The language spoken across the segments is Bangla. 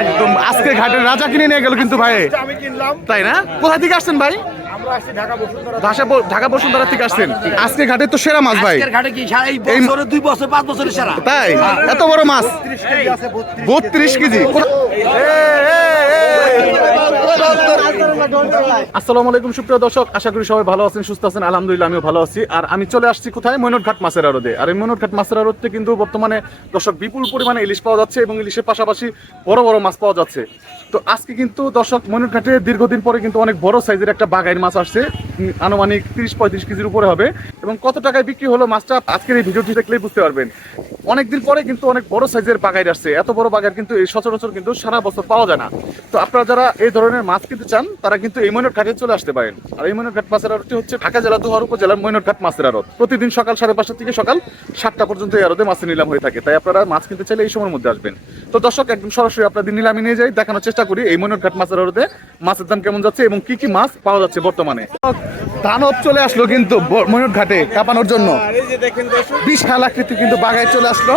একদম আজকে ঘাটের রাজা কিনে নিয়ে গেল কিন্তু ভাই। আমি কিনলাম তাই না? কোথা থেকে আসছেন ভাই? ঢাকা বসুন্ধরা থেকে আসছেন। আজকে ঘাটে তো সেরা মাছ ভাই। দুই বছর পাঁচ বছরের সেরা? তাই? এত বড় মাছ? কেজি আছে বত্রিশ বত্রিশ কেজি। আসসালামু আলাইকুম, সুপ্রিয় দর্শক। আশা করি সবাই ভালো আছেন, সুস্থ আছেন। আলহামদুলিল্লাহ, আমিও ভালো আছি। আর আমি চলে আসছি কোথায়? মৈনটঘাট মাছের আড়তে। আর এই মৈনটঘাট মাছের আড়তে কিন্তু বর্তমানে, দর্শক, বিপুল পরিমাণে ইলিশ পাওয়া যাচ্ছে এবং ইলিশের পাশাপাশি বড় বড় মাছ পাওয়া যাচ্ছে। তো আজকে কিন্তু, দর্শক, মৈনটঘাটে দীর্ঘদিন পরে কিন্তু অনেক বড় সাইজের একটা বাগাইর মাছ আসছে। আনুমানিক তিরিশ পঁয়ত্রিশ কেজির উপরে হবে। এবং কত টাকায় বিক্রি হলো মাছটা আজকের এই ভিডিওটি দেখলেই বুঝতে পারবেন। অনেকদিন পরে কিন্তু অনেক বড় সাইজের বাগাইর আসছে। এত বড় বাগার কিন্তু এই সচরাচর কিন্তু সারা বছর পাওয়া যায় না। তো আপনারা যারা এই ধরনের মাছ কিনতে চান, তারা কিন্তু এই ময়নট ঘাটে চলে আসতে পারেন। আর এই ময়নট ঘাট মাছের আড়তটি হচ্ছে ঢাকা জেলা দুহার উপজেলার ময়নট ঘাট মাছের আড়ত। প্রতিদিন সকাল সাড়ে পাঁচটা থেকে সকাল সাতটা পর্যন্ত এই আড়তে মাছের নিলাম হয়ে থাকে। তাই আপনারা মাছ কিনতে চাইলে এই সময়ের মধ্যে আসবেন। তো দর্শক, একদম সরাসরি আপনাদের নিলামে নিয়ে যাই। দেখানোর চেষ্টা করি এই ময়নট ঘাট মাছের আড়তে মাছের দাম কেমন যাচ্ছে এবং কি কি মাছ পাওয়া যাচ্ছে বর্তমানে। দানব চলে আসলো কিন্তু ময়ূর ঘাটে কাপানোর জন্য। এই যে দেখেন দর্শক বিশাল আকৃতি কিন্তু বাগায় চলে আসলো।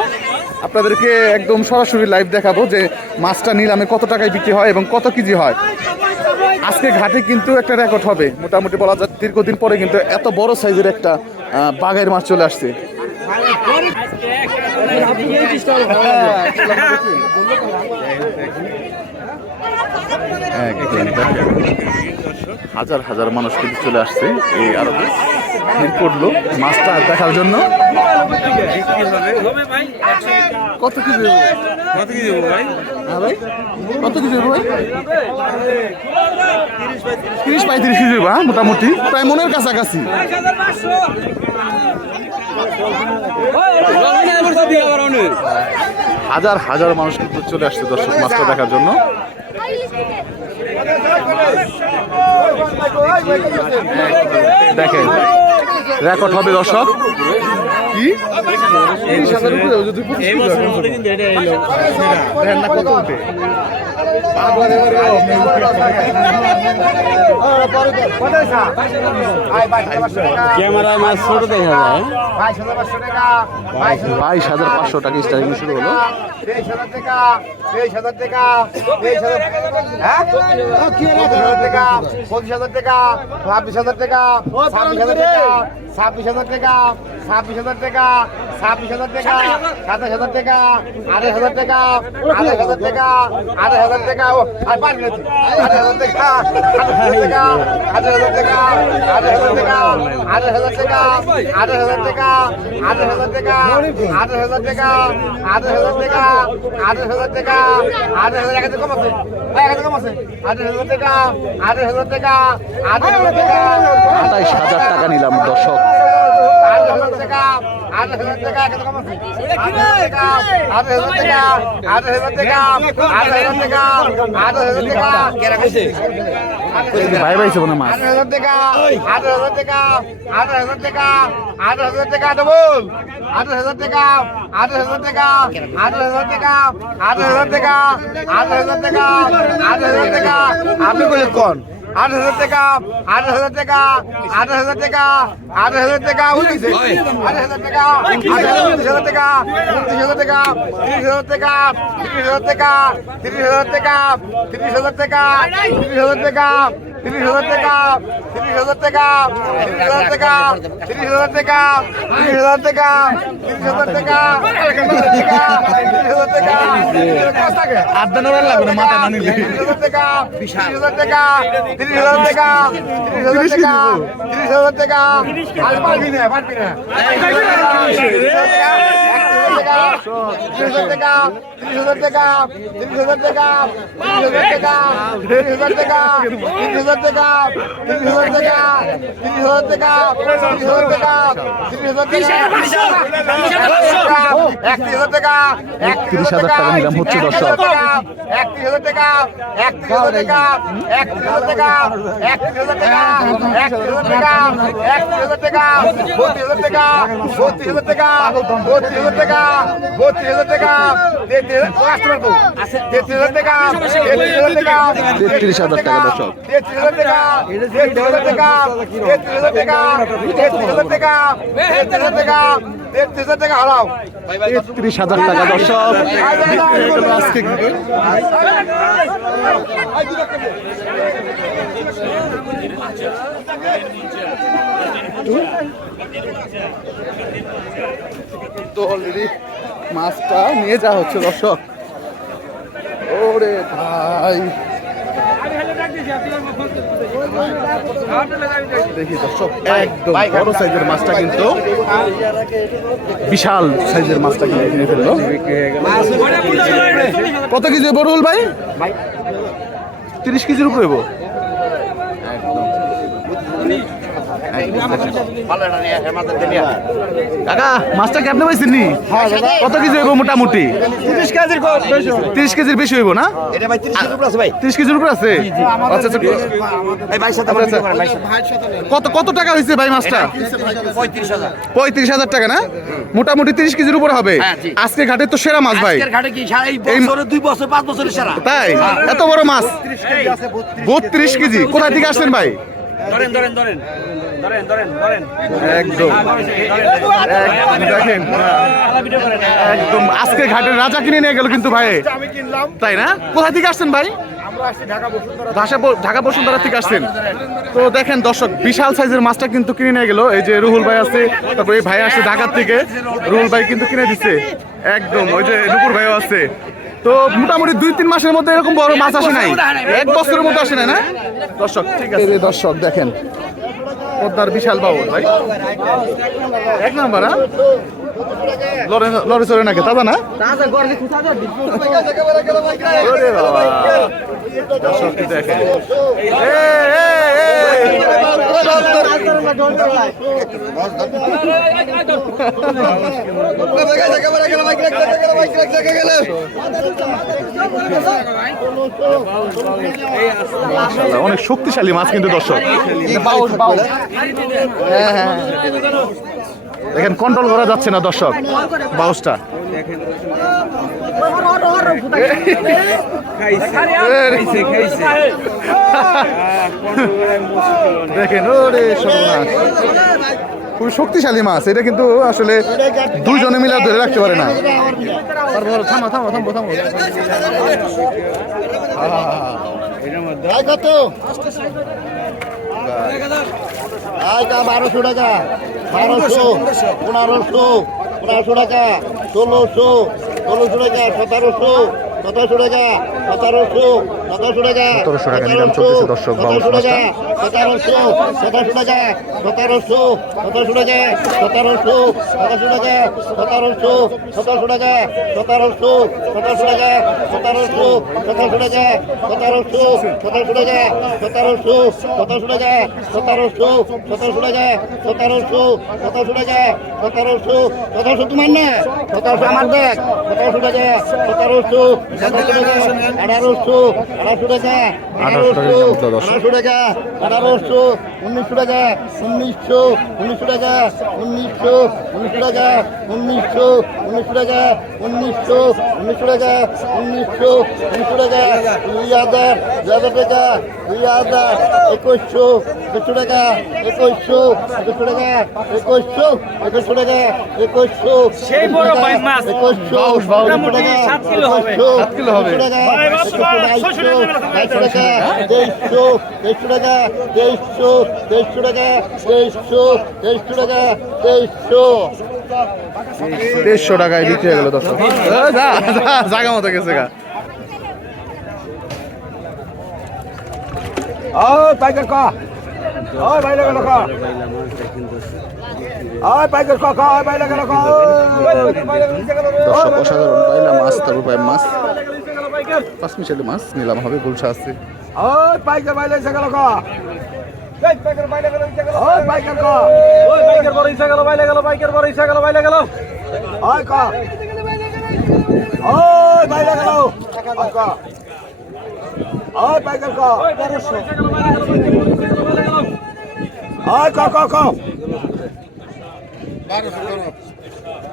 আপনাদেরকে একদম সরাসরি লাইভ দেখাবো যে মাছটা নিলামে কত টাকায় বিক্রি হয় এবং কত কেজি হয়। আজকে ঘাটে কিন্তু একটা রেকর্ড হবে। মোটামুটি বলা যায় দীর্ঘদিন পরে কিন্তু এত বড় সাইজের একটা বাঘের মাছ চলে আসছে। একদম। হাজার হাজার মানুষ কিন্তু চলে আসছে এই আরবে। ভিড় করল মাছটা দেখার জন্য। কত কেজি দেবো? হ্যাঁ ভাই কত কেজি দেবো ভাই? তিরিশ পঁয়ত্রিশ কেজি দেবো হ্যাঁ মোটামুটি। প্রায় মনের কাছাকাছি। হাজার হাজার মানুষ কিন্তু চলে আসছে দর্শক মাছটা দেখার জন্য। দেখেন রেকর্ড হবে দর্শক। কি? হয়। দেখেন না কত উঠে ক্যামেরায় মাছ ছোট দেখা যায় বাইশ হাজার পাঁচশো টাকা বাইশ বাইশ হাজার পাঁচশো টাকা স্টার্টিং শুরু হলো। তেইশ হাজার টাকা তেইশ হাজার টাকা তেইশ হাজার হ্যাঁ পঁচিশ হাজার টাকা পঁচিশ হাজার টাকা ছাব্বিশ হাজার টাকা ছাব্বিশ হাজার টাকা ছাব্বিশ হাজার টাকা ছাব্বিশ হাজার টাকা ছাব্বিশ হাজার টাকা সাতাশ হাজার টাকা আড়াই হাজার টাকা আড়াই হাজার টাকা আড়াই হাজার টাকা ও আর পাঁচ মিনিট আড়াই হাজার টাকা আড়াই হাজার টাকা আড়াই হাজার টাকা আড়াই হাজার টাকা আড়াই হাজার টাকা আড়াই হাজার টাকা আড়াই হাজার টাকা আড়াই হাজার টাকা আড়াই হাজার টাকা আড়াই হাজার টাকা আড়াই হাজার এক কম আছে এক হাজার কম আছে আড়াই হাজার টাকা আড়াই হাজার টাকা আড়াই হাজার টাকা হাজার টাকা নিলাম দর্শক। ভাই ভাই শোনো মাছ। আট হাজার টাকা আট হাজার টাকা আট হাজার টাকা আট হাজার টাকা আট হাজার টাকা আট হাজার টাকা আট হাজার টাকা আপনি বলে কোন? আঠারো হাজার টাকা আঠারো হাজার টাকা আঠারো হাজার টাকা আঠারো হাজার টাকা উঠেছে হাজার টাকা উনত্রিশ হাজার টাকা উনত্রিশ হাজার টাকা তিরিশ হাজার টাকা তিরিশ হাজার টাকা তিরিশ হাজার টাকা তিরিশ হাজার টাকা তিরিশ হাজার টাকা তিরিশ হাজার টাকা তিরিশ হাজার টাকা তিরিশ হাজার টাকা তিরিশ হাজার টাকা তিরিশ হাজার টাকা তিরিশ হাজার টাকা তিরিশ হাজার টাকা আড্ডা নেওয়ার লাগবে না মাথা না নিলে তিরিশ হাজার টাকা তিরিশ হাজার টাকা তিরিশ হাজার টাকা তিরিশ হাজার টাকা তিরিশ হাজার টাকা আর পারবি না পারবি তিরিশ হাজার টাকা তিরিশ হাজার টাকা তিরিশ হাজার টাকা তিরিশ হাজার টাকা তিরিশ হাজার টাকা তিরিশ হাজার টাকা তিরিশ হাজার টাকা তিরিশ হাজার টাকা তিরিশ হাজার টাকা তিরিশ হাজার টাকা একত্রিশ হাজার টাকা একত্রিশ হাজার টাকা নিলাম হচ্ছে দর্শক একত্রিশ হাজার টাকা একত্রিশ হাজার টাকা একত্রিশ হাজার টাকা একত্রিশ হাজার টাকা একত্রিশ হাজার টাকা একত্রিশ হাজার টাকা বত্রিশ হাজার টাকা বত্রিশ হাজার টাকা বত্রিশ হাজার টাকা বত্রিশ হাজার টাকা তেত্রিশ হাজার টাকা তেত্রিশ হাজার টাকা তেত্রিশ হাজার টাকা 33,000 টাকা দর্শক। তেত্রিশ হাজার টাকা তেত্রিশ হাজার টাকা তেত্রিশ হাজার টাকা তেত্রিশ হাজার টাকা তেত্রিশ হাজার টাকা তেত্রিশ হাজার টাকা দর্শক। আজকে তো অলরেডি মাছটা নিয়ে যাওয়া হচ্ছে দর্শক। ওরে ভাই। দেখি দর্শক একদম বড় সাইজের মাছটা কিন্তু বিশাল সাইজের মাছটা কিন্তু কিনে ফেলল। কত কেজি বড়ুল ভাই? তিরিশ কেজির উপরে হইব কাকা মাছটা কি আপনি পাইছেন নি কত কেজি হইব মোটামুটি? তিরিশ কেজির তিরিশ কেজির বেশি হইব না? তিরিশ কেজির উপর আছে ভাই। তিরিশ কেজির উপরে আছে? আচ্ছা আচ্ছা এই ভাই সাথে। কত কত টাকা হয়েছে ভাই মাছটা? পঁয়ত্রিশ হাজার। টাকা না? মোটামুটি তিরিশ কেজির উপরে হবে। হ্যাঁ, আজকে ঘাটে তো সেরা মাছ ভাই। দুই বছর পাঁচ বছরের সেরা? তাই? এত বড় মাছ? বত্রিশ কেজি কোথা থেকে আসছেন ভাই? ধরেন ধরেন ধরেন। একদম। দেখেন। একদম। আজকে ঘাটের রাজা কিনে নিয়ে গেল কিন্তু ভাই। আমি কিনলাম তাই না? কোথা থেকে আসছেন ভাই? আমরা ঢাকা বসুন্ধরা ঢাকা বসুন্ধরা থেকে আসছেন। তো দেখেন দর্শক বিশাল সাইজের মাছটা কিন্তু কিনে নিয়ে গেল। এই যে রুহুল ভাই আছে তারপরে এই ভাই আসছে ঢাকার থেকে। রুহুল ভাই কিন্তু কিনে দিচ্ছে একদম ওই যে নুপুর ভাইও আছে। তো মোটামুটি দুই তিন মাসের মধ্যে এরকম বড় মাছ আসে নাই। এক বছরের মধ্যে আসে নাই না? দর্শক ঠিক আছে। দর্শক দেখেন। পদ্মার বিশাল বাবর ভাই এক নাম্বার হ্যাঁ? লরে চড়ে নাকি তাজা না? দেখেন। অনেক শক্তিশালী মাছ কিন্তু দর্শক। দেখেন কন্ট্রোল করা যাচ্ছে না দর্শক বাউসটা দেখেন ওরে সর্বনাশ খুব শক্তিশালী মাছ এটা কিন্তু আসলে দুইজনে মিলে ধরে রাখতে পারে না পারব, পারব, থামো থামো থামো থামো কত আয়টা বারোশো টাকা বারোশো পনেরোশো পনেরোশো টাকা ষোলোশো ষোলোশো টাকা সতেরোশো সতেরোশো টাকা। সতেরোশো টাকা 1700 টাকা নিলাম চলতেছে দর্শক টাকা মাছটা। সতেরোশো সতেরোশো টাকা সতেরোশো সতেরোশো টাকা সতেরোশো সতেরোশো টাকা সতেরোশো সতেরোশো টাকা সতেরোশো সতেরোশো টাকা সতেরোশো সতেরোশো টাকা সতেরোশো সতেরোশো টাকা সতেরোশো সতেরোশো টাকা সতেরোশো সতেরোশো টাকা সতেরোশো সতেরোশো টাকা সতেরোশো সতেরোশো তোমার না সতেরোশো আমার দেখ সতেরোশো টাকা সতেরোশো সতেরোশো টাকা আঠারোশো আঠারোশো টাকা আঠারোশো আঠারোশো টাকা আঠারোশো উনিশশো টাকা উনিশশো উনিশশো টাকা উনিশশো উনিশশো টাকা উনিশশো উনিশশো টাকা উনিশশো উনিশশো টাকা উনিশশো উনিশশো টাকা দুই হাজার দুই হাজার টাকা দুই হাজার একুশশো একুশশো টাকা একুশশো একুশশো টাকা একুশশো একুশশো টাকা একুশশো বড় বাইশ মাছ। একুশশো বাউশ, বাইশশো টাকা টাকায় বিক্রি হয়ে গেল দশ মতো গেছে গা। ও অসাধারণ পাইলা মাছ তার উপায় মাছ। পাঁচ মিশালি মাছ। নিলাম হবে গুলশা আছে ওই পাইকার বাইরে এসে গেল কা। ওই পাইকার বাইরে গেল ওই পাইকার কা। ওই বাইকের বড় ইচ্ছা গেল বাইলে গেল বাইকের বড় ইচ্ছা গেল বাইলে গেল। ওই কা। ওই বাইরে গেল। ওই কা। ওই পাইকার কা। ওই কা কা কা।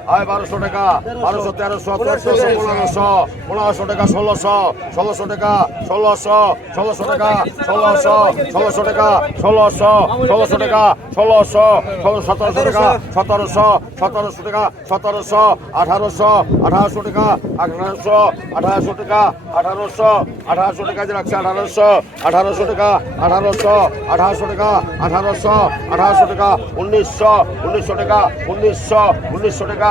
আয় বারোশো টাকা, বারোশো, তেরোশো, চোদ্দশো পনেরোশো পনেরোশো টাকা, ষোলোশো ষোলোশো টাকা, ষোলোশো ষোলোশো টাকা, ষোলোশো ষোলোশো টাকা, ষোলোশো ষোলোশো টাকা, ষোলোশো, ষোলো, সতেরোশো টাকা, সতেরোশো সতেরোশো টাকা, সতেরোশো, আঠারোশো আঠারোশো টাকা, আঠারোশো আঠারোশো টাকা, আঠারোশো আঠারোশো টাকা যে রাখছে আঠারোশো আঠারোশো টাকা, আঠারোশো আঠারোশো টাকা, আঠারোশো আঠারোশো টাকা, উনিশশো উনিশশো টাকা, উনিশশো উনিশশো টাকা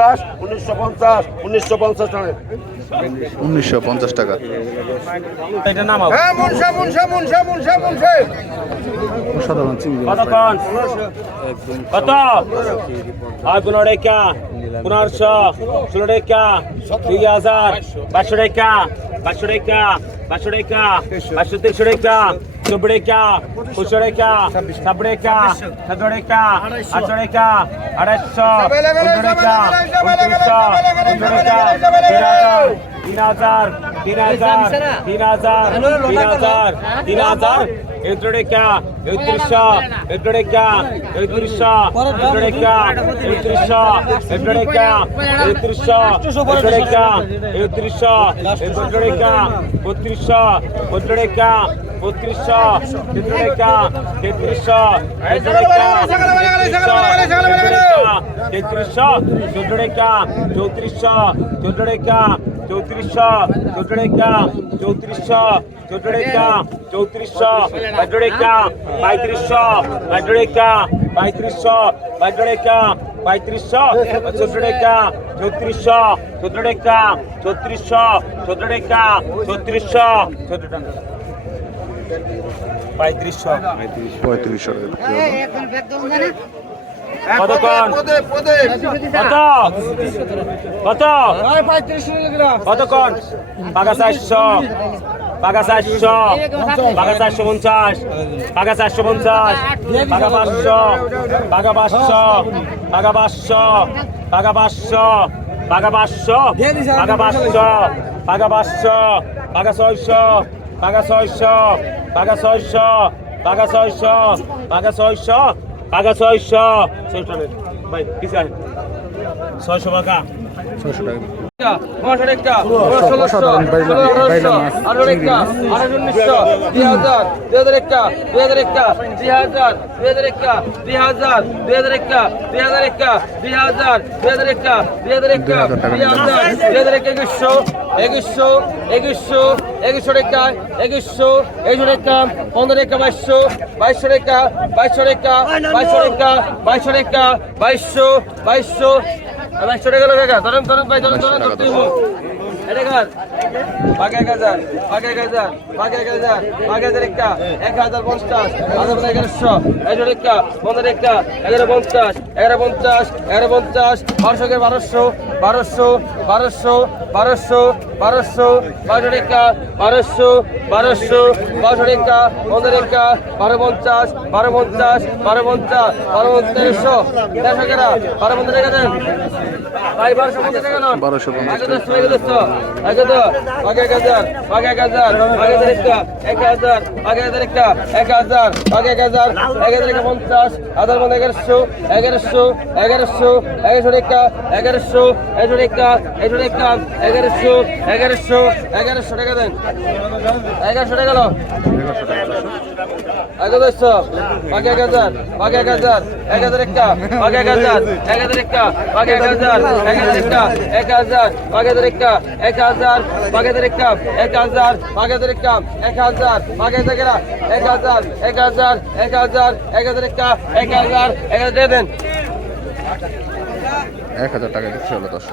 উনিশশো পঞ্চাশ উনিশশো পঞ্চাশ টাকা। উনিশশো পঞ্চাশ টাকা। হ্যাঁ সাধারণ কত? আর পনেরো টাকা পনেরোশো ষোলো টাকা দুই হাজার পাঁচশো টাকা পাঁচশো টাকা পাঁচশো টাকা পাঁচশো তিনশো টাকা चुबड़े क्या? खुचड़े क्या? सबड़े क्या? छदड़े क्या? अचड़े क्या? अड़े सौ। क्या? उनतीस सौ उनतीस सौ তিন হাজার তিন হাজার তিন হাজার তিন হাজার তিন হাজার ಎದುರುಡೆಕ್ಕ ಎದುರಿಸ ಎದುರುಡೆಕ್ಕ ಎದುರಿಸ ಎದುರುಡೆಕ್ಕ ಎದುರಿಸ ಎದುರುಡೆಕ್ಕ ಎದುರಿಸ ಎದುರುಡೆಕ್ಕ ಎದುರಿಸ ಎದುರುಡೆಕ್ಕ ಬತ್ರಿಸ ಎದುರುಡೆಕ್ಕ ಬತ್ರಿಸ ಎದುರುಡೆಕ್ಕ ಎದುರಿಸ ಎದುರುಡೆಕ್ಕ ಎದುರಿಸ ಎದುರುಡೆಕ್ಕ ಚೌತ್ರಿಸ ಎದುರುಡೆಕ್ಕ চৌত্রিশশো চৌত্রিশা চৌত্রিশশো চৌত্রিশা চৌত্রিশশো বাইটরেকা পঁয়ত্রিশশো বাইটরেকা পঁয়ত্রিশশো বাইটরেকা পঁয়ত্রিশশো চৌত্রিশা চৌত্রিশশো চৌত্রিশা চৌত্রিশশো চৌত্রিশা চৌত্রিশশো চৌত্রিশ পঁয়ত্রিশশো। পঁয়ত্রিশশো। পঁয়ত্রিশশো কতক্ষণ কত কত? কতক্ষণ পাকা চারশো। পাকা চারশো। পাকা চারশো পঞ্চাশ। পাকা চারশো পঞ্চাশ। পাকা পাঁচশো। পাকা পাঁচশো। পাকা পাঁচশো। পাকা পাঁচশো। পাকা পাঁচশো। পাকা পাঁচশো। পাকা পাঁচশো। পাকা ছয়শো। পাকা ছয়শো। পাকা ছয়শো। পাকা ছয়শো। পাকা ছয়শো। পাগা ছয়শো ভাই কিছু আছে ছয়শো টাকা। ছয়শো টাকা। একুশশো বাইশশো বাইশ বাইশশো বাইশশো বাইশশো টাকা গেল কাকা ধরেন ধরেন ভাই ধরেন ধরেন এক হাজার এক হাজার এক হাজার বাঘ হাজার একটা এক হাজার পঞ্চাশ হাজার এগারোশো একশো টাকা পনেরো টাকা এগারো পঞ্চাশ এগারো পঞ্চাশ এগারো পঞ্চাশ বারোশো বারোশো বারোশো বারোশো বারোশো বারোশো বারোশো টাকা বারোশো বারোশো বারোশো টাকা পনেরো টাকা বারো পঞ্চাশ বারো পঞ্চাশ বারো পঞ্চাশ বারো তেরোশো। তেরোশো কেনা বারো পঞ্চাশ টাকা দেন। ভাই বারোশো পঞ্চাশ টাকা নন। বারোশো পঞ্চাশ। আগে তো আগে এক হাজার আগে এক হাজার আগে হাজার এক হাজার একটা এক হাজার আগে এক হাজার এক হাজার একটা পঞ্চাশ হাজার মানে এগারোশো এগারোশো এগারোশো এগারোশো টাকা এগারোশো এগারোশো টাকা এগারোশো টাকা এগারোশো এগারোশো এগারোশো টাকা দেন এগারোশো টাকা লো আগে দশশো আগে এক হাজার আগে এক হাজার এক হাজার একটা আগে এক হাজার এক হাজার একটা আগে এক হাজার এক হাজার একটা এক হাজার আগে হাজার একটা এক হাজার বাগেদের একটা এক হাজার বাগেদের একটা এক হাজার আগে হাজার এক হাজার এক হাজার এক হাজার এক হাজার কাপ, এক হাজার এক হাজার দেবেন এক হাজার টাকা দিচ্ছে হলো দশ।